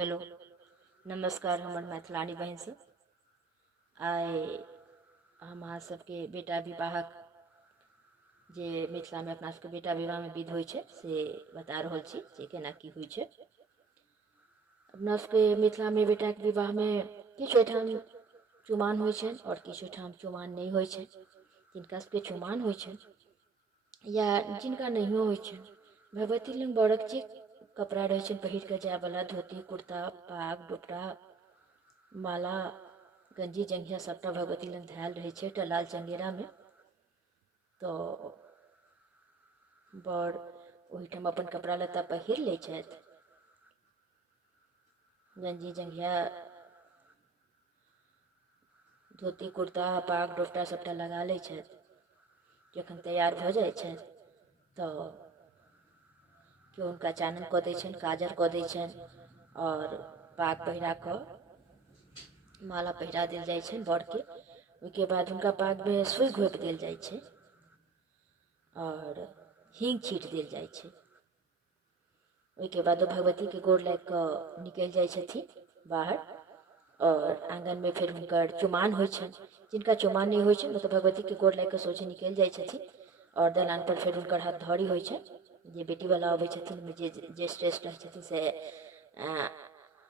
Hello, नमस्कार हमर मैथिलानी बहन से। आइ हम अहाँ सबके बेटा विवाहक जे मिथिला में अपना सबके बेटा विवाह में विध होइ छै से बता रहल छी जे केना की होइ छै। अपना सबके मिथिला में बेटा के विवाह में किछु एहिठाम चुमाओन होइ छै और किछु एहिठाम चुमाओन नहीं होइ छै। जिनका सबके चुमाओन होइ छै या जिनका नहियो होइ छै, भगवती लग बड़क जे कपड़ा रहै छै पहिर के जाय वाला, धोती कुर्ता पाग दुपट्टा माला गंजी जंघिया सबटा भगवती लग धैल रहै छै एकटा लाल चंगेरा में। तो बर ओहिठाम अपन कपड़ा लत्ता पहिर लै छथि, गंजी जंघिया धोती कुर्ता पाग डोपटा सबटा लगा लै छथि। जखन तैयार भऽ जाइ छथि तऽ केओ हुनका चानन कऽ दै छनि, काजर कऽ दै छनि और पाग पहिरा कऽ माला पहिरा देल जाइ छनि बरके। ओहिके बाद हुनका पाग में सुई घोपि देल जाइ छै और हींग छीट देल जाइ छै। ओहिके बाद ओ भगवती के गोर लागि कऽ निकलि जाइ छथिन बाहर और आंगन में फिर हुनकर चुमाओन होइ छनि। जिनका चुमाओन नहीं होइ छनि मतलब भगवती के गोर लागि कऽ सोझे निकलि जाइ छथिन और दलान पर फिर हुनकर हाथ धरी होइ छनि। जे बेटी वाला अबै छथिन जे श्रेष्ठ रहै छथिन से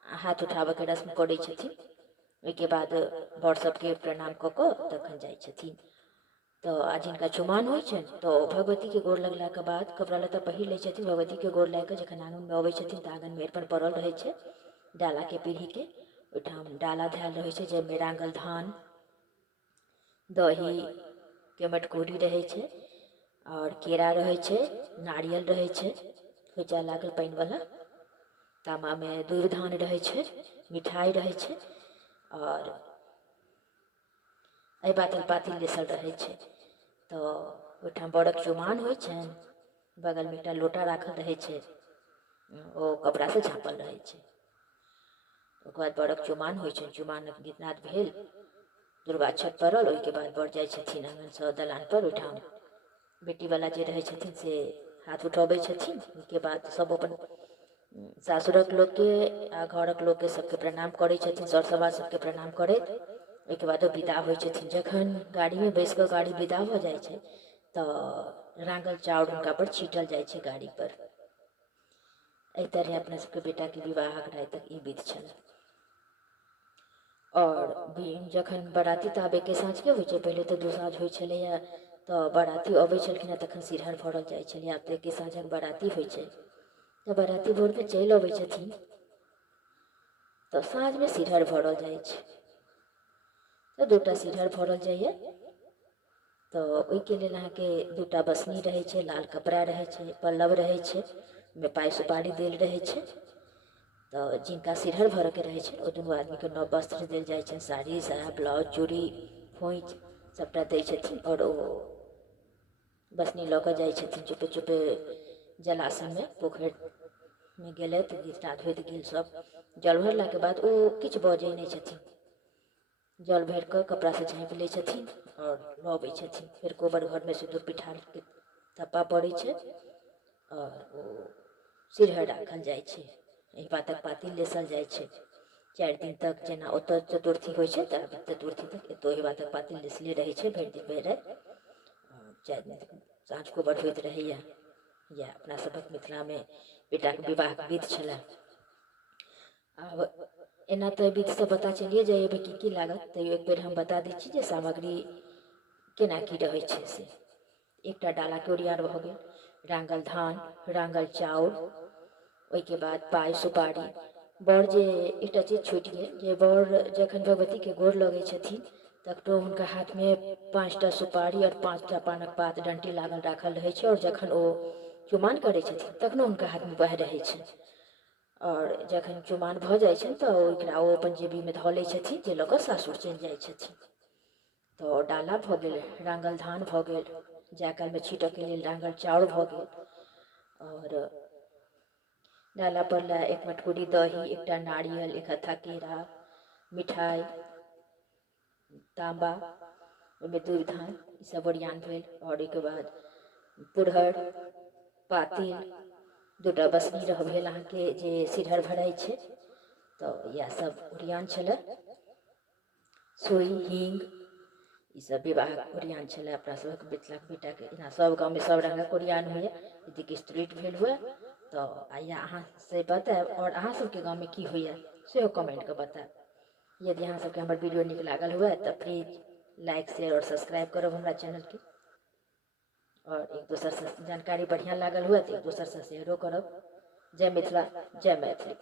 हाथ उठाबऽ के रस्म करै छथिन। ओहिके बाद बड़ सबके प्रणाम कऽ कऽ तखन जाइ छथिन। तो आ जिनका चुमाओन होइ छनि तो भगवती के गोर लगला के बाद कपड़ा लत्ता पहिर लै छथिन। भगवती के गोर लागि कऽ जखन आंगन में अबै छथिन तऽ आंगन में अरिपन पड़ल रहै छै डाला के पीढ़ी के। ओहिठाम डाला धैल रहै छै जाहिमे रांगल धान दही के मटकूरी रहै छै और केरा रहै छै, नारियल रहै छै खोइचा लागल पानि वाला, तामा में दूध धान रहै छै, मिठाई रहै छै और एहि बातल पातिल लेसल रहै छै। तो ओहिठाम बड़क चुमाओन होइ छनि, बगल में एकटा लोटा राखल रहै छै, ओ कपड़ा से झाँपल रहै छै। ओकर बाद बड़क चुमाओन होइ छनि, चुमाओनक गीतनाद भेल, दुर्वाक्षत पड़ल। ओहिके बाद बर जाइ छथिन आंगनसँ दलान पर। ओहिठाम बेटी वाला जे रहै छथिन से हाथ उठबै छथिन। ओहिके बाद सब अपन सासुरक लोक के आ घरक लोक के सबके प्रणाम करै छथिन, सर समाज सबके प्रणाम करैत। ओहिके बाद ओ विदा होइ छथिन। जखन गाड़ी में बैस कऽ गाड़ी विदा भऽ जाइ छै तऽ रांगल चाउर हुनका पर छीटल जाइ छै गाड़ी पर। एहि तरह अपना सबके बेटा के विवाहक रातिक ई विध छलै। और जखन बराती तऽ आब एके साँझ के होइ छै, पहिले तऽ दू साँझ होइ छलैया। तऽ बराती अबै छलखिन तखन सिरहर भरल जाइ छलै। आब तऽ एके साँझक बराती होइ छै। तऽ बराती भोर के चलि अबै छथिन तऽ साँझ में सिरहर भरल जाइ छै। तऽ दूटा सिरहर भरल जाइए। तो ओहिके लेल अहाँके दूटा बसनी रहै छै, लाल कपड़ा रहै छै, पल्लव रहै छै, में पाइ सुपारी देल रहै छै। तो जिनका सिरहर भरऽ के रहै छै ओ दुनू आदमी के नव वस्त्र देल जाइ छै, साड़ी साया ब्लाउज चूड़ी खोइच सबटा दै छथिन। और ओ बसनी लऽ कऽ जाइ छथिन चुपे चुपे जलाशय में, पोखरि में गेलथि, गीतनाद होइत गेल सब। जल भरलाके बाद ओ किछु बजै नहि छथिन, जल भरि कऽ कपड़ा से झाँपि लै छथिन और लऽ अबै छथिन। फेर कोबर घर में सिन्दूर पिठारके थप्पा पड़ै छै और ओ सिरहर राखल जाइ छै। एहि बातक पातिल लेसल जाइ छै। 4 दिन तक जेना ओतऽ चतुर्थी होइ छै तऽ चतुर्थी तक एतौ एहि बातक पातिल लेसले रहै छै भरि दिन भरि राति। 4 दिन तक साँझ कोबर होइत रहैया। या अपना सबक मिथिला में बेटाके विवाहक विध छलै। आब एना तऽ विध से पता चलिए जाइए की लागत, तैयो एक बेर हम बता दै छी जे सामग्री केना की रहै छै से। एकटा डाला के ओरियान भऽ गेल, रांगल धान, रांगल चाउर, ओहिके बाद पाइ सुपारी। बर जे एकटा चीज छूटि गेल, जे बर जखन भगवती के गोर लगै छथिन तखनो हुनका हाथ में 5टा सुपारी और 5टा पानक पात डंटी लागल राखल रहै छै। और जखन ओ चुमाओन करै छथिन तखनो हुनका हाथ में वएह रहै छै। और जखन चुमाओन भऽ जाइ छनि तऽ ओकरा ओ अपन जेबी में धऽ लै छथिन, जे लऽ कऽ सासुर चलि जाइ छथिन। तो डाला भऽ गेल, रांगल धान भऽ गेल, जाय काल में छीटऽ के लेल रांगल चाउर भऽ गेल, और डाला पर ला एक मटकुरी दही, एकटा नारियल, एक हत्था केरा, मिठाई, तांबा, ओहिमे दूध धान ई सब ओरियान भेल। और ओहिके बाद पुरहर पातिल, 2टा बसनी रह भेल अहाँके जे सिरहर भराइ छै, तो यह सब ओरियान छलै। सोई हींग ई सब विवाह ओरियान छलै अपना सबके मिथिलाके बेटाके। एना सब गाँवमे सब रङ्गक ओरियान होइए। यदि किछु त्रुटि भेल हुए तऽ आइया अहाँ से बतायब, और अहाँ सबके गाँवमे की होइए सेहो कमेंटके बतायब। यदि अहाँ सबके हमर वीडियो नीक लागल हुए तऽ प्लीज लाइक शेयर और सब्सक्राइब करब हमरा चैनलके। और एक दोसर से जानकारी बढ़िया लागल हुए तऽ एक दोसर से शेयरो करब। जय मिथिला, जय मैथिली।